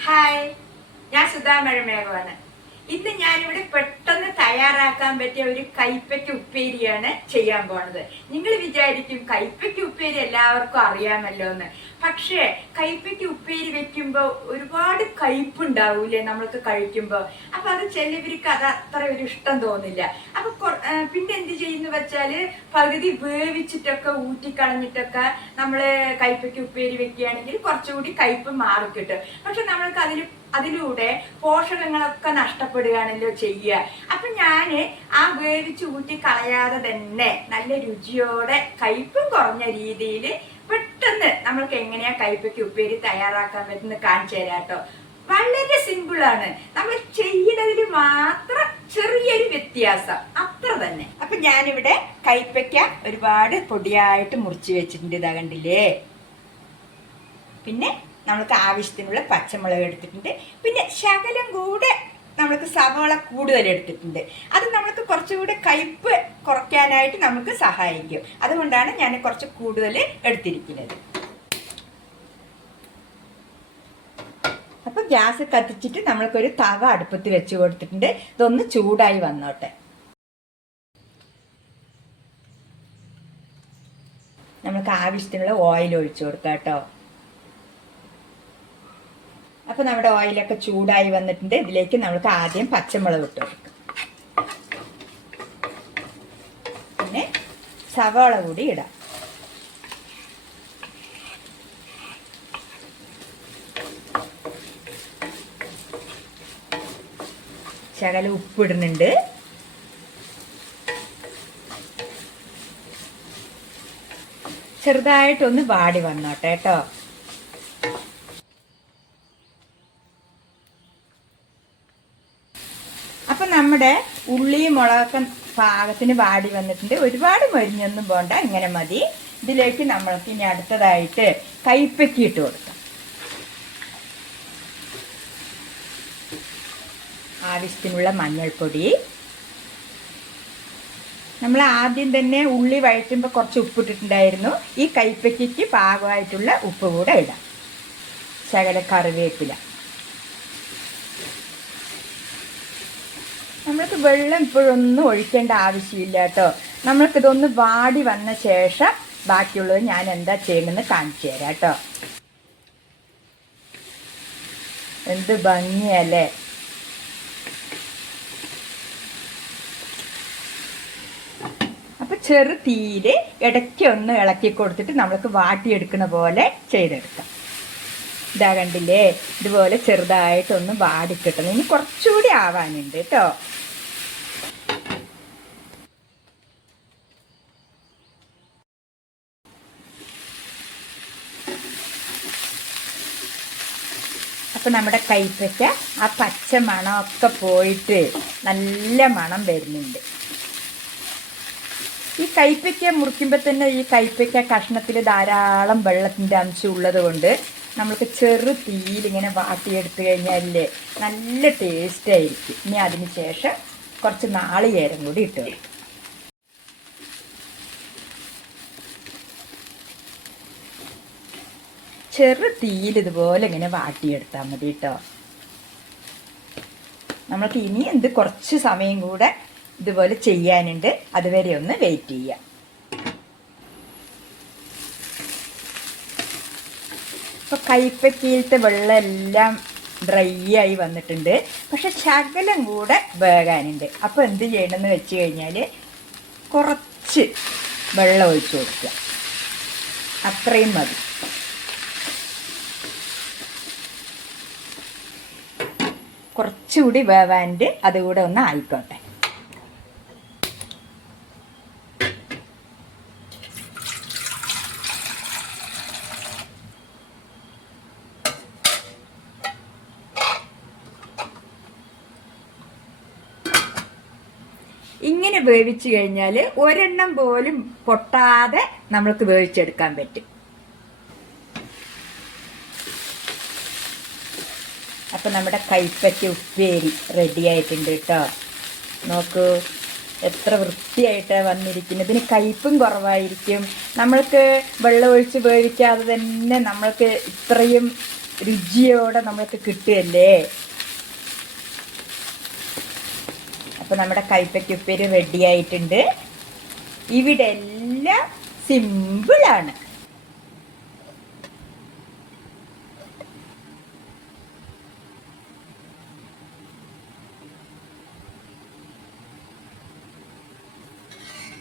Hi ഞാൻ സുധാ മഴമേഘമാണ് ഇന്ന് ഞാനിവിടെ പെട്ടെന്ന് തയ്യാറാക്കാൻ പറ്റിയ ഒരു കൈപ്പയ്ക്ക് ഉപ്പേരിയാണ് ചെയ്യാൻ പോണത്. നിങ്ങൾ വിചാരിക്കും കൈപ്പയ്ക്ക് ഉപ്പേരി എല്ലാവർക്കും അറിയാമല്ലോ എന്ന് പക്ഷേ കൈപ്പയ്ക്ക് ഉപ്പേരി വെക്കുമ്പോൾ ഒരുപാട് കയ്പുണ്ടാവൂലേ നമ്മൾക്ക് കഴിക്കുമ്പോൾ അപ്പൊ അത് ചിലവർക്ക് അത് അത്ര ഒരു ഇഷ്ടം തോന്നില്ല. അപ്പൊ പിന്നെ എന്ത് ചെയ്യുന്ന വെച്ചാൽ പകുതി വേവിച്ചിട്ടൊക്കെ ഊറ്റിക്കളഞ്ഞിട്ടൊക്കെ നമ്മൾ കൈപ്പയ്ക്ക് ഉപ്പേരി വെക്കുകയാണെങ്കിൽ കുറച്ചുകൂടി കയ്പ് മാറി കിട്ടും. പക്ഷെ നമ്മൾക്ക് അതിൽ അതിലൂടെ പോഷകങ്ങളൊക്കെ നഷ്ടപ്പെടുകയാണല്ലോ ചെയ്യുക. അപ്പൊ ഞാൻ ആ വേവിച്ച് ഊറ്റി കളയാതെ തന്നെ നല്ല രുചിയോടെ കയ്പും കുറഞ്ഞ രീതിയിൽ നമ്മൾക്ക് എങ്ങനെയാ കയ്പയ്ക്ക് ഉപ്പേരി തയ്യാറാക്കാൻ പറ്റുന്ന കാണിച്ചു തരാം കേട്ടോ. വളരെ സിമ്പിൾ ആണ്. നമ്മൾ ചെയ്യുന്നതിൽ മാത്രം ചെറിയൊരു വ്യത്യാസം. അത്ര തന്നെ. അപ്പൊ ഞാനിവിടെ കൈപ്പയ്ക്ക ഒരുപാട് പൊടിയായിട്ട് മുറിച്ച് വെച്ചിട്ടുണ്ട് ഇതാ കണ്ടില്ലേ? പിന്നെ നമ്മൾക്ക് ആവശ്യത്തിനുള്ള പച്ചമുളക് എടുത്തിട്ടുണ്ട്. പിന്നെ ശകലം കൂടെ നമ്മൾക്ക് സവാള കൂടുതൽ എടുത്തിട്ടുണ്ട്. അത് നമ്മൾക്ക് കുറച്ചുകൂടെ കയ്പ് കുറയ്ക്കാനായിട്ട് നമുക്ക് സഹായിക്കും. അതുകൊണ്ടാണ് ഞാൻ കുറച്ച് കൂടുതൽ എടുത്തിരിക്കുന്നത്. ഗ്യാസ് കത്തിച്ചിട്ട് നമ്മൾക്കൊരു തവ അടുപ്പത്ത് വെച്ച് കൊടുത്തിട്ടുണ്ട്. ഇതൊന്ന് ചൂടായി വന്നോട്ടെ. നമുക്ക് ആവശ്യത്തിനുള്ള ഓയിൽ ഒഴിച്ചു കൊടുക്കാം കേട്ടോ. അപ്പൊ നമ്മുടെ ഓയിലൊക്കെ ചൂടായി വന്നിട്ടുണ്ട്. ഇതിലേക്ക് നമുക്ക് ആദ്യം പച്ചമുളക് ഇട്ട് കൊടുക്കാം. പിന്നെ സവാള കൂടി ഇടാം. ശകലം ഉപ്പിടുന്നുണ്ട്. ചെറുതായിട്ടൊന്ന് വാടി വന്നോട്ടെ കേട്ടോ. അപ്പൊ നമ്മുടെ ഉള്ളിയും മുളകൊക്കെ പാകത്തിന് വാടി വന്നിട്ടുണ്ട്. ഒരുപാട് മരിഞ്ഞൊന്നും പോണ്ട ഇങ്ങനെ മതി. ഇതിലേക്ക് നമ്മൾക്ക് ഇനി അടുത്തതായിട്ട് കൈപ്പക്കി കൊടുക്കാം. ആവശ്യത്തിനുള്ള മഞ്ഞൾപ്പൊടി. നമ്മൾ ആദ്യം തന്നെ ഉള്ളി വഴറ്റുമ്പോൾ കുറച്ച് ഉപ്പിട്ടിട്ടുണ്ടായിരുന്നു. ഈ കൈപ്പയ്ക്ക് പാകമായിട്ടുള്ള ഉപ്പ് കൂടെ ഇടാം. ശകല കറിവേപ്പില. നമ്മൾക്ക് വെള്ളം ഇപ്പോഴൊന്നും ഒഴിക്കേണ്ട ആവശ്യമില്ല കേട്ടോ. നമ്മൾക്കിതൊന്ന് വാടി വന്ന ശേഷം ബാക്കിയുള്ളത് ഞാൻ എന്താ ചെയ്യണമെന്ന് കാണിച്ചു തരാം കേട്ടോ. എന്ത് ഭംഗിയല്ലേ അപ്പൊ ചെറു തീര് ഇടയ്ക്ക് ഒന്ന് ഇളക്കി കൊടുത്തിട്ട് നമ്മൾക്ക് വാട്ടിയെടുക്കുന്ന പോലെ ചെയ്തെടുക്കാം. ഇതാ കണ്ടില്ലേ? ഇതുപോലെ ചെറുതായിട്ടൊന്ന് വാടിക്കിട്ടണം. ഇനി കുറച്ചുകൂടി ആവാനുണ്ട് കേട്ടോ. അപ്പൊ നമ്മുടെ കൈപ്പയ്ക്ക ആ പച്ച മണമൊക്കെ പോയിട്ട് നല്ല മണം വരുന്നുണ്ട്. ഈ കൈപ്പയ്ക്ക മുറിക്കുമ്പോൾ തന്നെ ഈ കൈപ്പയ്ക്ക കഷ്ണത്തിൽ ധാരാളം വെള്ളത്തിന്റെ അംശം ഉള്ളത് കൊണ്ട് നമുക്ക് ചെറു തീയിൽ ഇങ്ങനെ വാട്ടിയെടുത്ത് കഴിഞ്ഞാലേ നല്ല ടേസ്റ്റ് ആയിരിക്കും. ഇനി അതിന് ശേഷം കുറച്ച് നാളികേരം കൂടി ഇട്ട് ചെറു തീയിൽ ഇതുപോലെ ഇങ്ങനെ വാട്ടിയെടുത്താൽ മതി കേട്ടോ നമ്മൾക്ക് ഇനി എന്ത് കുറച്ച് സമയം കൂടെ ഇതുപോലെ ചെയ്യാനുണ്ട്. അതുവരെ ഒന്ന് വെയിറ്റ് ചെയ്യാം ഇപ്പൊ കൈപ്പക്കീലത്തെ വെള്ളം എല്ലാം ഡ്രൈ ആയി വന്നിട്ടുണ്ട്. പക്ഷെ ശകലം കൂടെ വേകാനുണ്ട്. അപ്പോൾ എന്ത് ചെയ്യണമെന്ന് വെച്ച് കഴിഞ്ഞാൽ കുറച്ച് വെള്ളം ഒഴിച്ചു കൊടുക്കുക. അത്രയും മതി. കുറച്ചുകൂടി വേവാന്റെ അതുകൂടെ ഒന്ന് ആയിക്കോട്ടെ. ഇങ്ങനെ വേവിച്ചു കഴിഞ്ഞാൽ ഒരെണ്ണം പോലും പൊട്ടാതെ നമ്മൾക്ക് വേവിച്ചെടുക്കാൻ പറ്റും. അപ്പൊ നമ്മുടെ കൈപ്പറ്റി ഉപ്പേരി റെഡി ആയിട്ടുണ്ട് കേട്ടോ നോക്കൂ എത്ര വൃത്തിയായിട്ടാണ് വന്നിരിക്കുന്നത്. ഇതിന് കയ്പും കുറവായിരിക്കും. നമ്മൾക്ക് വെള്ളം ഒഴിച്ച് വേവിക്കാതെ തന്നെ നമ്മൾക്ക് ഇത്രയും രുചിയോടെ നമ്മൾക്ക് കിട്ടുകയല്ലേ? അപ്പോൾ നമ്മുടെ കൈപ്പയ്ക്ക് ഉപ്പേരി റെഡി ആയിട്ടുണ്ട്. ഇവിടെ എല്ലാം സിമ്പിളാണ്